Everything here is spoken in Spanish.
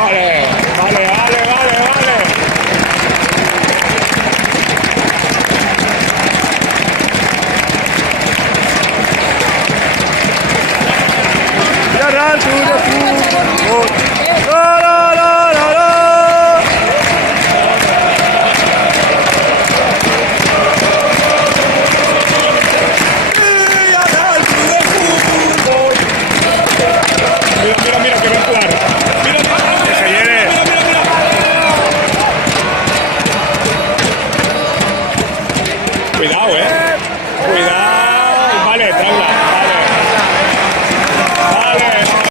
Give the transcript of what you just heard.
Vale, vale, vale, vale, vale. Ya tuyo fútbol. La, la, la, la, la. Mira, mira, mira, que va a jugar. Mira, que se llene. Cuidado, cuidado.